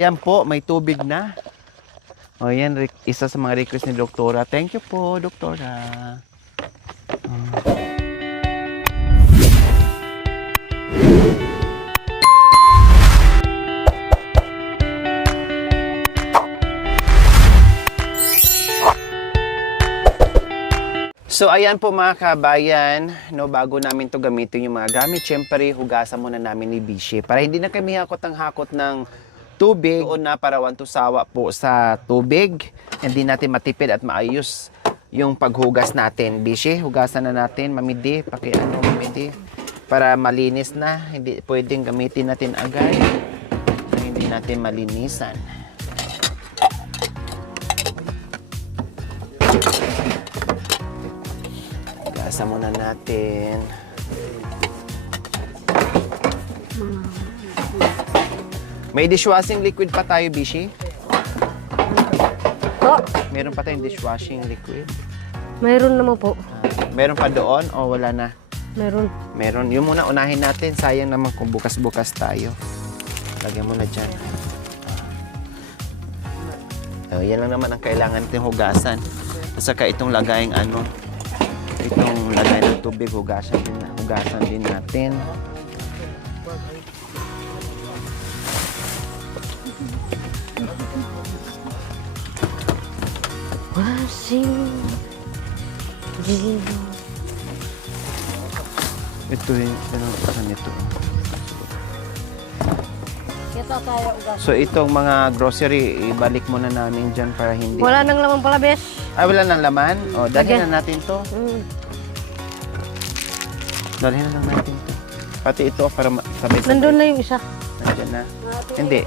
Ayan po, may tubig na. O yan, isa sa mga request ni Doktora. Thank you po, Doktora. So ayan po mga kabayan, no, bago namin to gamitin yung mga gamit, syempre hugasan muna namin ni Bishi para hindi na kami hakot ng tubig o na parawan to sawa po sa tubig. Hindi natin matipid at maayos yung paghugas natin. Bishi, hugasan na natin, Mamidi, Mamidi, para malinis na. Hindi pwedeng gamitin natin agad na hindi natin malinisan. Hugasan muna natin. May dishwashing liquid pa tayo, Bishi? Po, Meron pa tayong dishwashing liquid. mayroon naman po. Meron pa doon o wala na? Meron. Meron. Yung muna unahin natin. Sayang naman kung bukas-bukas tayo. Lagyan mo na dyan. Yan lang naman ang kailangan natin hugasan. At saka itong lagayang itong lagay ng tubig, hugasan din natin. Washing. Ito yung isa nito. Ito tayo ugas. So itong mga grocery, ibalik muna namin dyan para hindi... Wala nang laman pala, bes. wala nang laman? O, dalhin Lagyan. na natin to. Dalhin na lang natin to. Pati ito para sabay-sabay. Nandun na yung isa. Nandiyan na. Hindi.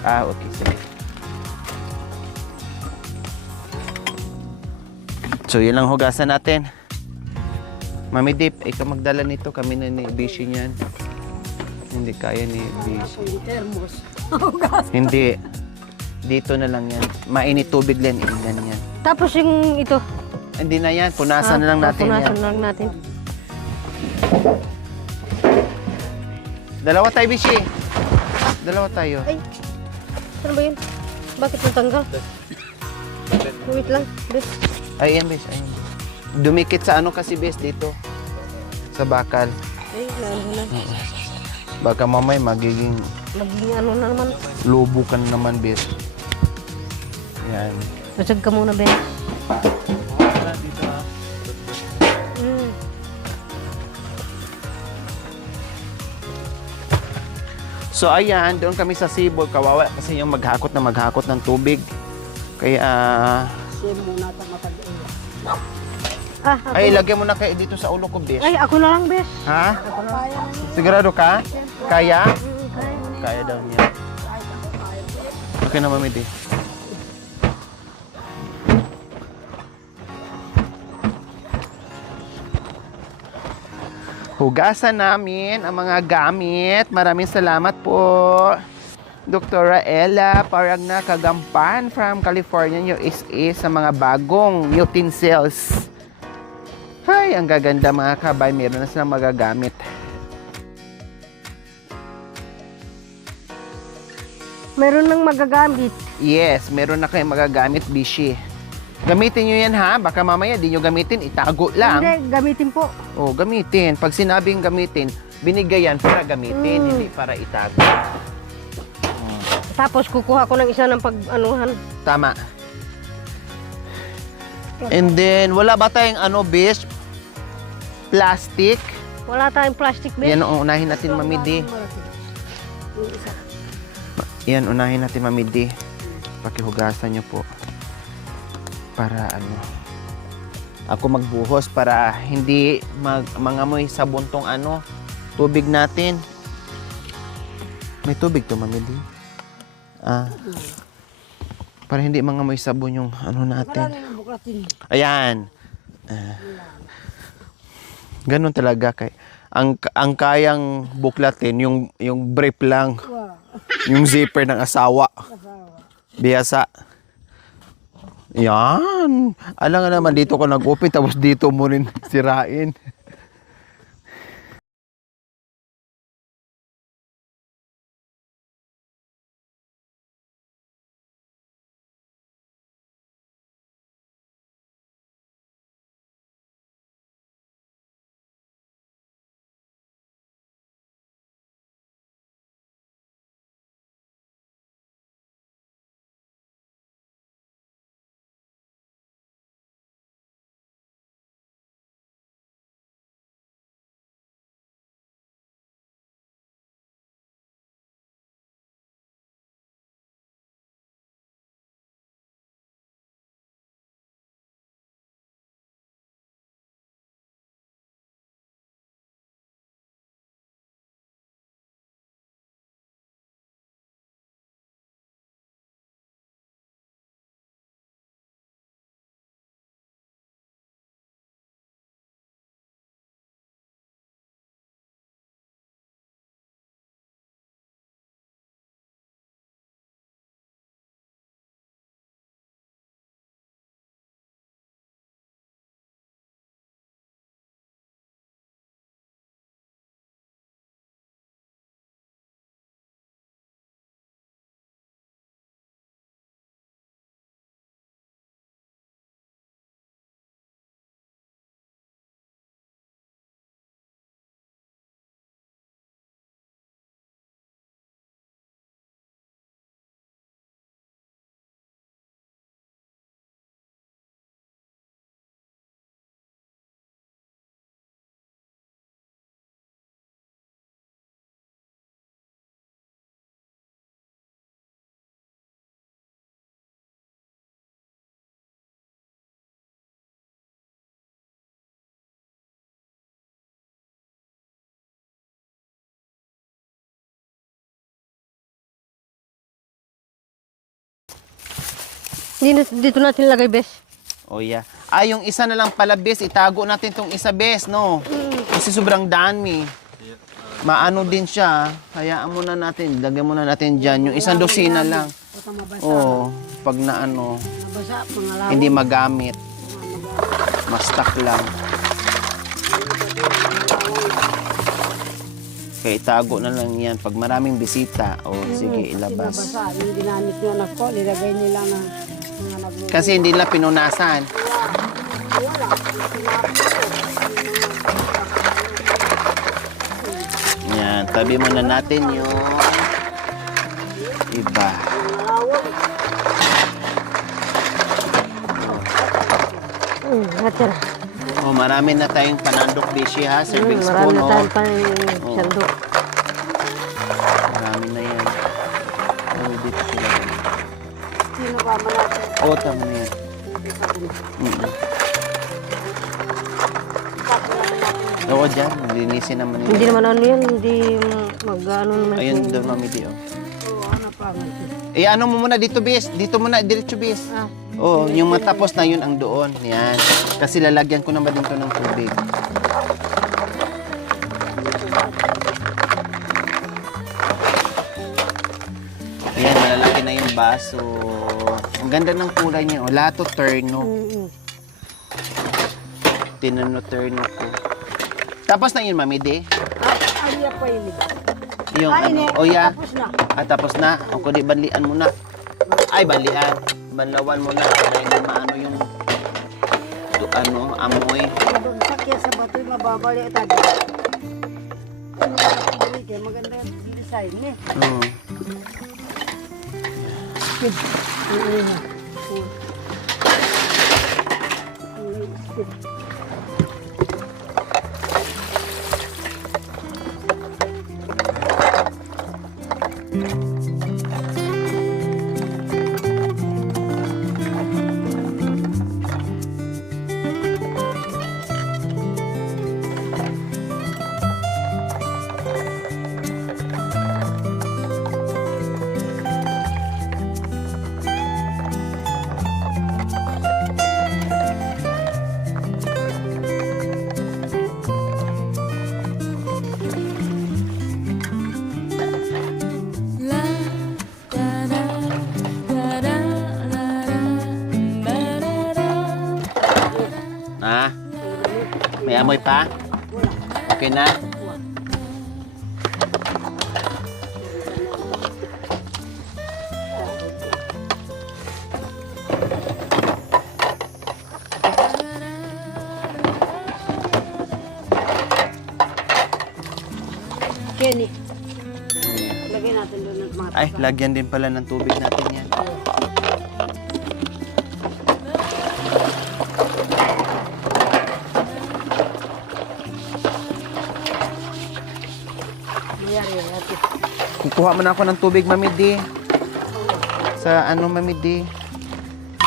Okay. Sige. So, yun lang hugasan natin. Mami Dip, ikaw magdala nito. Kami na ni Bishi niyan. Hindi kaya ni Bishi. Hindi. Dito na lang yan. Mainit tubig lang. Ilan yan. Tapos yung ito. Hindi na yan. Punasan na lang natin punasan yan. na lang natin. Dalawa tayo, Bishi. Dalawa tayo. Ay, saan ba yun? Bakit natanggal? Wait lang, bes. Ayan, Bes. Ayan. Dumikit sa kasi, Bes, dito. Sa bakal. Ay, naano na. Baka mamay magiging Maging ano na naman. lobo ka na naman, Bes. Yan. Basag ka muna, bes. So ayan, doon kami sa Cebu, kawawa kasi yung maghakot ng tubig. Kaya Ako. ay lagyan mo na kayo dito sa ulo ko, Bes. Ay, ako na lang, bes. Ha? Sigurado ka? Kaya? Kaya. Kaya daw niya. Okay na, Mami Di. Hugasan namin ang mga gamit. Maraming salamat po. Dr. Ella Paragna Kagampan from California, USA sa mga bagong utensils. Ay, ang gaganda mga kabay. Meron na silang magagamit. Meron nang magagamit. Yes, meron na kayong magagamit, Bishi. Gamitin nyo yan ha. Baka mamaya di nyo gamitin, itago lang. Hindi, gamitin po. Oh, gamitin. Pag sinabing gamitin, binigay yan para gamitin, hindi para itago. Tapos kukuha ko ng isa ng pag-anuhan. Tama. And then, wala ba tayong Bish? Plastic? Wala tayong plastic, bes. Yan, unahin natin, Mamidi. Yan, unahin natin, Mamidi. Pakihugasan nyo po. Para ako magbuhos para hindi mangamoy sa buntong tubig natin. May tubig to, Mamidi. Para hindi mangamoy sabon yung natin. Ayan. Ganun talaga kay ang kayang buklatin yung brief lang. Yung zipper ng asawa. Biyasa. Yan. Alam nga naman dito ko nag-open tapos dito mo rin sirain. Dito natin lagay, bes. O yeah. Yung isa na lang pala, bes. Itago natin tong isa, bes, no? Kasi sobrang dami. Maano din siya. Hayaan muna natin. Lagyan muna natin dyan. Yung isang dosina lang. Oo. Pag na ano, Nabasa, pangalawa. hindi magamit. Mastak lang. Kaya itago na lang yan. Pag maraming bisita, sige, ilabas. Nabasa, yung ginamit nyo anak ko, nilagay nila na mga nagluto. Kasi hindi nila pinunasan. Yan, tabi muna natin yung iba. Natira. Marami na tayong panandok bishi ha, serving Marami spoon. na tayong sandok. Marami na yan. Dito sila. Sino ba malaki? Tama na yan. Oo, dyan. Linisin naman yun. Hindi naman ano yan, hindi mag-ano naman. Ayun doon, Mami Di. Oo, ano pa. Ano mo muna dito, bis. Dito muna, diretso, bis. Yung matapos na yun ang doon. Yan. Kasi lalagyan ko naman dito ng tubig. Yan, malalaki na yung baso. Ang ganda ng kulay niya. Lato terno. Tinano terno ko. Tapos na yun, Mami Di. Ay, pa yun. Yung ano. Tapos na. Tapos na. O kundi banlian mo na. Ay, banlian. Banlawan mo na. Para hindi maano yung amoy. Doon sakya sa bato'y mababali at tabi. Maganda yung design eh. May amoy pa? Okay na? Kenny. Lagyan natin doon ng mga Ay, lagyan din pala ng tubig natin yan. Kukuha mo na ako ng tubig, Mami Di. Sa Mami Di?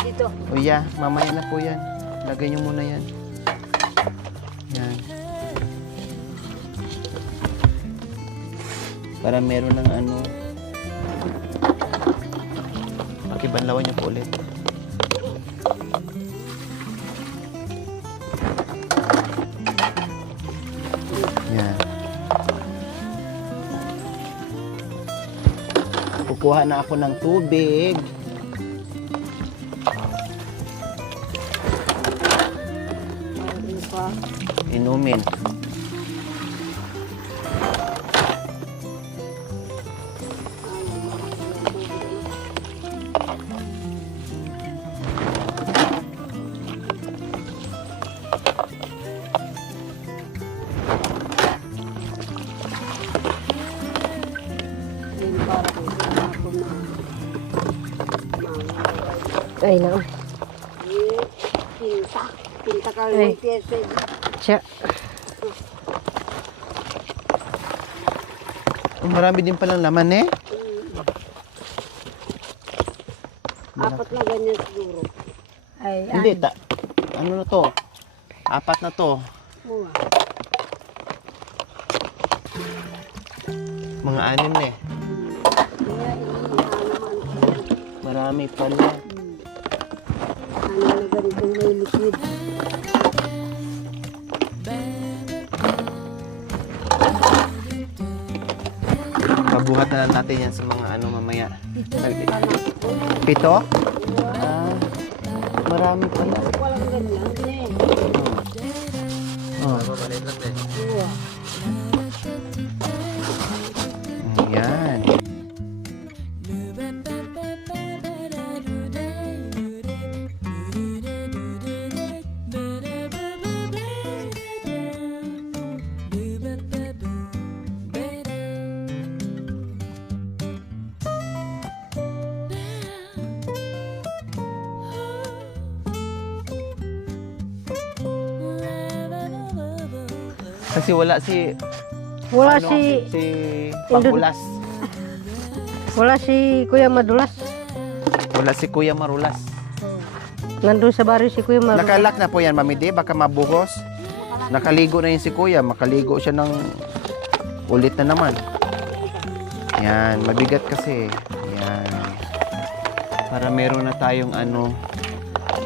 dito. O yeah, mamaya na po yan. Lagay nyo muna yan. Yan. Para meron ng pakibanlawan nyo po ulit. Yan. Kukuha na ako ng tubig. Inumin. Ay, na. Pinta. Pinta ka Ay. ng piyesa. Siya. Marami din palang laman eh. Apat na ganyan siguro. Ay, Hindi, ano na to? Apat na to. Oo. Mga anim na eh. Marami pala. na ganitong may liquid. Pabuhat na lang natin yan sa mga ano mamaya. Pito? Ah, marami pala. Walang ganyan eh. Oh. Uwa. Ayan. Kasi wala si Wala ano, si Pambulas. wala si Kuya Madulas. Wala si Kuya Marulas. Nandun sa baryo si Kuya Madulas. Nakalak na po yan, Mami Di. Baka mabuhos. Nakaligo na yun si Kuya. Makaligo siya ng ulit na naman. Yan. Mabigat kasi. Yan. Para meron na tayong ano.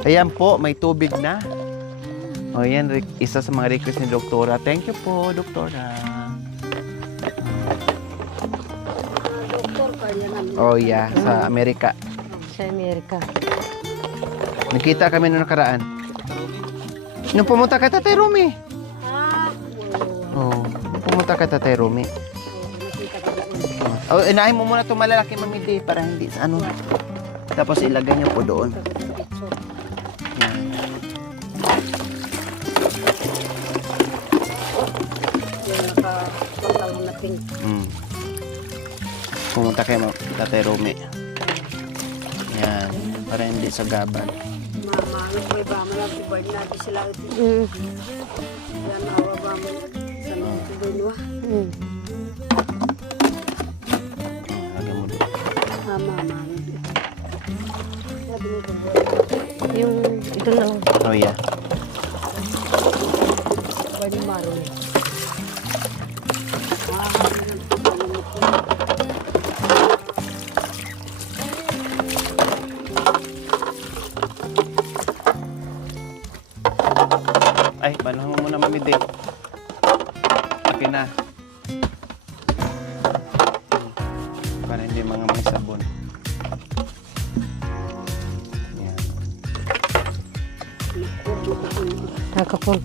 Ayan po, may tubig na. O yan, isa sa mga request ni Doktora. Thank you po, Doktora. Doktor ka yan namin. Oh yeah, sa Amerika. Sa Amerika. Nakita kami nung nakaraan. Nung pumunta ka, Tatay Rumi. Ah, Oh, nung pumunta ka, Tatay Rumi. nakita ka doon. Oh, inahin mo muna itong malalaki, Mami Di, para hindi sa ano. Tapos ilagay niyo po doon. Yan. Yung nakapantalong na pink. Pumunta kayo, Tatay Rumi. Yan, para hindi sa gaban. Mama, ano ba ba? Malaki ba na di sila ito? Yan, awa ba mo? Sa mga tuloy Lagyan mo doon. Ah, mama. Sabi mo kung Yung ito lang. Oh yeah. ba ni Maro? Ay, panuhan mo muna, Mami Di. Okay na. Para hindi mga may sabon. Yan. Nakapon.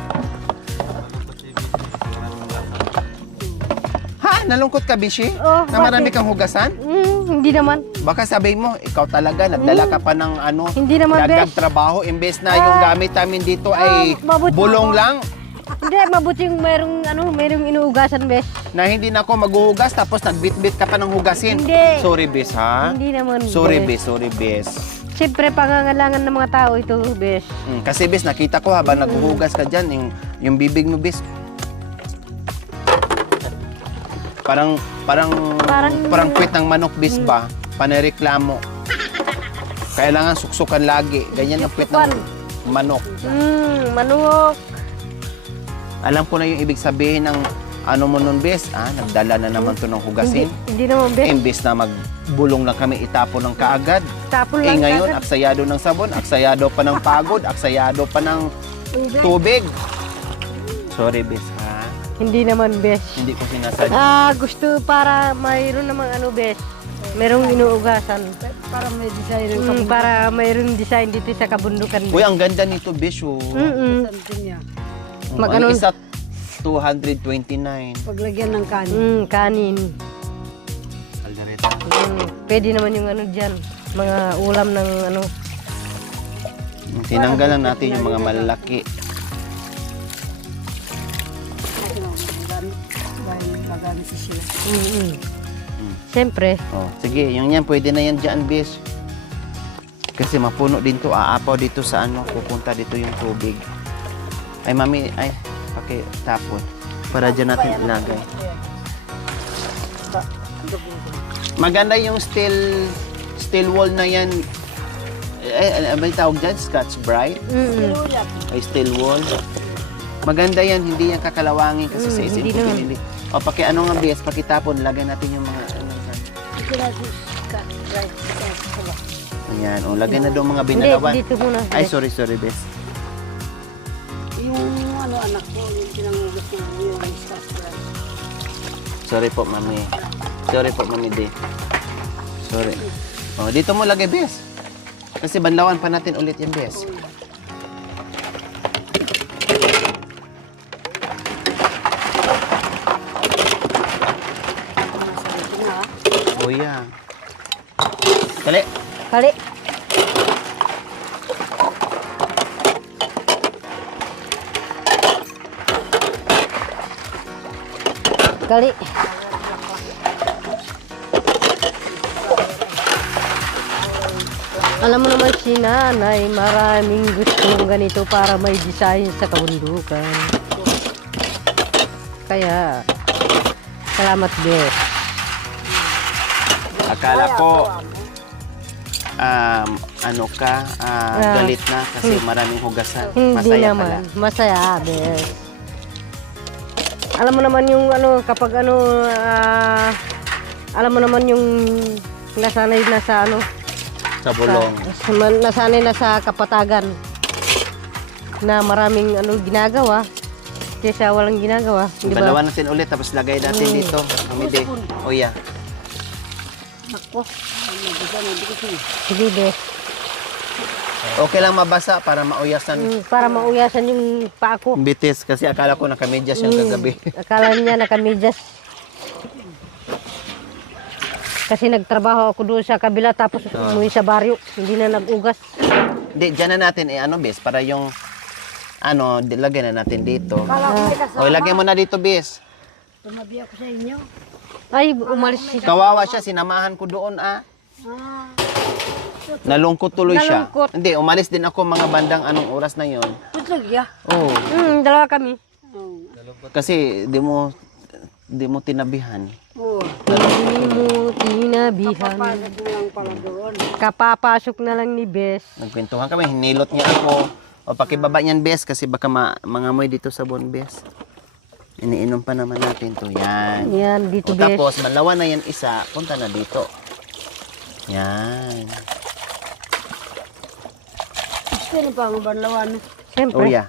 Ha? Nalungkot ka, Bishi? Oh, Na marami bakit? kang hugasan? Hindi naman. Baka sabi mo, ikaw talaga, nagdala ka pa ng ano, Hindi naman, dagdag Besh. trabaho, imbes na yung gamit namin dito ay mabuti bulong ako. lang, Hindi, mabuti yung merong inuugasan, Bes. na hindi na ako maghuhugas, tapos nagbit-bit ka pa ng hugasin. Hindi. Sorry, Bes, ha? Hindi naman, Sorry, Bes. Bes, sorry, Bes. Siyempre, pangangailangan ng mga tao ito, Bes. Kasi, Bes, nakita ko habang naghuhugas ka dyan, yung bibig mo, Bes, parang puwit ng manok, Bes, ba? Panireklamo. Kailangan suksukan lagi. Ganyan ang puwit ng manok. Manok. Alam ko na yung ibig sabihin ng ano mo nun, Bes. Nagdala na naman to ng hugasin. Hindi naman, Bes. Imbes na magbulong lang kami, itapon ng kaagad. Tapon lang Ngayon, kagad. aksayado ng sabon, aksayado pa ng pagod, aksayado pa ng tubig. Sorry, Bes, ha? Hindi naman, Bes. Hindi ko sinasadya. Gusto para mayroon namang Bes. Merong inuugasan. Para may design Para mayroong design dito sa kabundukan. Uy, ang ganda nito, Bes, oh. something niya. Mag-ano? Ang isa, 229. Paglagyan ng kanin. Kanin. Aldereta. Pwede naman yung dyan. Mga ulam ng Tinanggalan natin yung mga malalaki. Kasi magagamit. Dahil magagamit sa sila. Siyempre. Oh, sige, yan pwede na yan dyan, Bes. Kasi mapuno din to, aapaw dito sa pupunta dito yung tubig. Ay, Mami, tapon. Para dyan natin ilagay. Maganda yung steel wall na yan. Ano yung tawag dyan? Scotch Brite? Ay, steel wall. Maganda yan, hindi yan kakalawangin kasi sa isin hindi ko naman. pinili. O, Bes, pakitapon, lagay natin yung mga Sila si Scott, right? Yan, o, lagay na doon mga Hindi, binalawan. dito muna. Ay, sorry, bes. Yung ano, anak ko, yung pinangugas niya, yung discuss rice. Sorry po, mami. Sorry po, mami D. Sorry. O, dito mo lagay, bes. Kasi banlawan pa natin ulit yan, bes. Masarap na. O, yan. Dali. Kali. Kali. Alam mo naman si nanay, maraming gustong ganito para may design sa kabundukan. Kaya, salamat Bes. Akala ko, ano ka, galit na kasi maraming hugasan. Hindi Masaya naman. pala. Masaya, Bes. Alam mo naman yung ano, kapag ano, alam mo naman yung nasanay na sa ano, Sa bulong. nasanay na sa kapatagan na maraming ano ginagawa kaysa walang ginagawa, di ba? Balawan natin ulit tapos lagay natin dito. Mami D. O, yeah. Ako, nagbigas. Sige, Bes. Okay lang mabasa para mauyasan. Para mauyasan yung paa ko. Bitis kasi akala ko nakamedyas yung kagabi. Akala niya nakamidyas. Kasi nagtrabaho ako doon sa kabila tapos umuwi sa baryo. Hindi na nag-ugas. Hindi, dyan na natin ano, Bis, para yung ano, lagay na natin dito. Kala ko may kasama. O, ilagay mo na dito, Bis. Tumabi ako sa inyo. Ay, umalis siya. Kawawa siya, sinamahan ko doon, Ah, Nalungkot tuloy siya. Nalungkot. Hindi, umalis din ako mga bandang anong oras na yon. tutog ya. Oo. Dalawa kami. Kasi di mo tinabihan. Oo. Hindi mo tinabihan. Papasok mo lang pala doon. Kapapasok na lang ni Bes. Nagkwentuhan kami, hinilot niya ako. O pakibaba niyan, Bes, kasi baka mangamoy dito sa bon, Bes. Iniinom pa naman natin to. Yan. Yan, dito O, Bes. tapos, malawa na yan isa, punta na dito. Yan. Gusto niyo pa ang banlawan. Siyempre. Oh, yeah.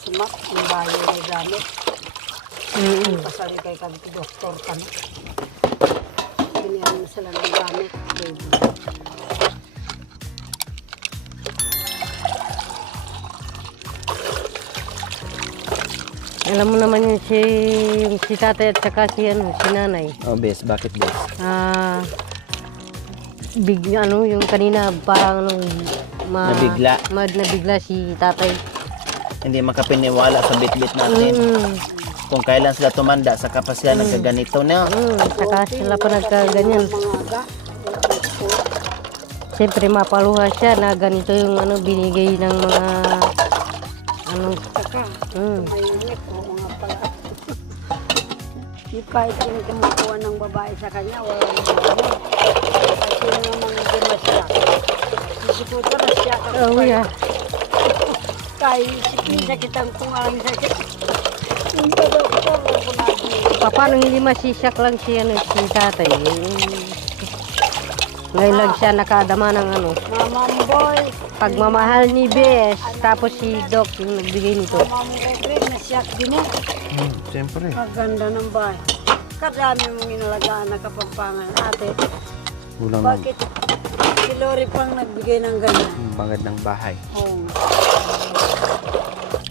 Sumak, yung bayo ay gamit. Pasari kay kami doktor ka na. Ganyan mo sila ng gamit. Alam mo naman yun si tatay at saka si nanay. Oh, Bes, bakit, Bes? Ano, yung kanina parang Nabigla. Nabigla si tatay. Hindi makapiniwala sa bit-bit natin. Kung kailan sila tumanda, saka pa sila nagkaganito na. Saka sila pa nagkaganyan. Mga aga. Siyempre mapaluha siya na ganito yung ano binigay ng mga ano. Saka, mainit o mga pala. Yung kahit kumukuha ng babae sa kanya, wala nang babae. Kasi yung naman hindi masya. Sisiputa na siya. Oh, yeah. Kahit isipin sa kitang kung ang sakit. Yung doktor, wala ko na. Paano hindi masisyak lang si tatay? Ngayon lang siya nakadama ng ano. Mamamboy. Pagmamahal ni Bes, tapos si Doc yung nagbigay nito. Mamamboy, nasyak din mo. Siyempre. Kaganda ng bahay. Kadami mong inalagaan na kapagpangan. Ate, Ulang bakit si Lori pang nagbigay ng ganyan? bangad ng bahay. Oo.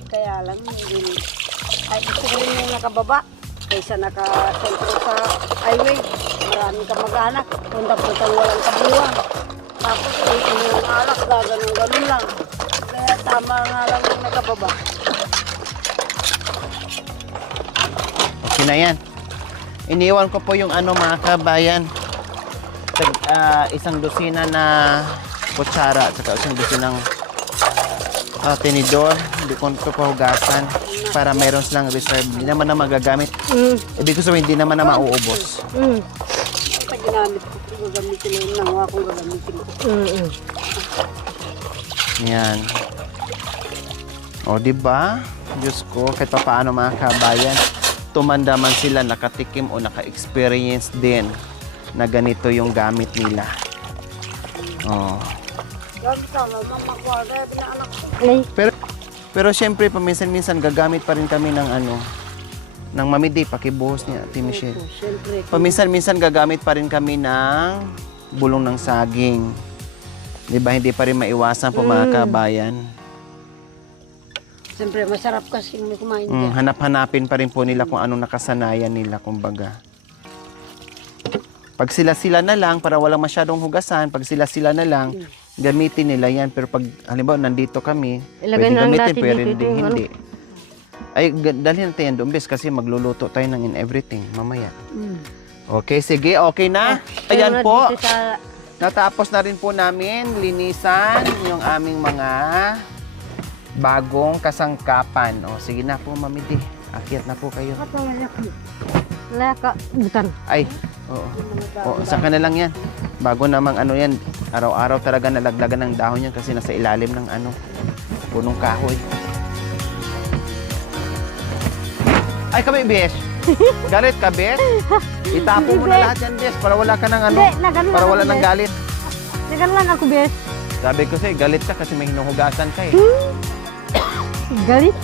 Kaya lang, hindi. Ay, gusto ko rin yung nakababa. Kaysa nakasentro sa highway. Maraming kamag-anak. Punta-puntang walang kabuwang. Tapos, yung alak, ganun lang. Kaya tama nga lang yung nakababa. Okay na yan. Iniwan ko po yung ano mga kabayan. Isang dosina na kutsara at saka isang dosinang tinidor. Hindi ko ito pahugasan para mayroon silang reserve. Hindi naman na magagamit. Ibig ko sabihin, hindi naman na mauubos. Ito ginamit ko. gagamitin mo yung nangwa kong gagamitin ko. Yan. O, di ba? Diyos ko, kahit pa paano mga kabayan, tumanda man sila, nakatikim o naka-experience din na ganito yung gamit nila. Oh. Gamit ako, mamakwala, binaanak ko. Ay, Pero syempre, paminsan-minsan gagamit pa rin kami ng ng mamidi, pakibuhos niya, Ate Michelle. Siyempre, Paminsan-minsan gagamit pa rin kami ng bulong ng saging. Di ba? Hindi pa rin maiwasan po mga kabayan. siyempre masarap kasi may kumain dyan. Hanap-hanapin pa rin po nila kung anong nakasanayan nila, kumbaga. Pag sila-sila na lang, para walang masyadong hugasan, pag sila-sila na lang, gamitin nila yan. Pero pag, halimbawa, nandito kami, Ilagay pwede na lang gamitin, natin pero dito hindi, yung hindi. Ay, dalhin natin yan doon, bes, kasi magluluto tayo ng in everything, mamaya. Okay, sige, okay na. Ayan Pero po, dito sa natapos na rin po namin linisan yung aming mga bagong kasangkapan. O, sige na po, Mamidi. Akyat na po kayo. laka, butan. Ay, oo. O, saka na lang yan. Bago namang ano yan, araw-araw talaga nalaglagan ng dahon yan kasi nasa ilalim ng punong kahoy. Ay, kami, Bes. Galit ka, Bes? Itapo mo na lahat yan, Bes, para wala ka ng Hindi, nagan lang para ako, wala ng Bes. galit. Nagan lang ako, bes. Sabi ko sa'yo, galit ka kasi may hinuhugasan ka eh. Galit.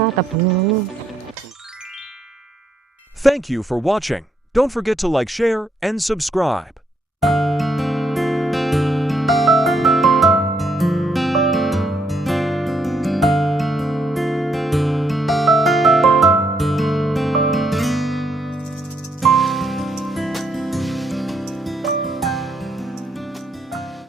Tapos na. Thank you for watching. Don't forget to like, share, and subscribe.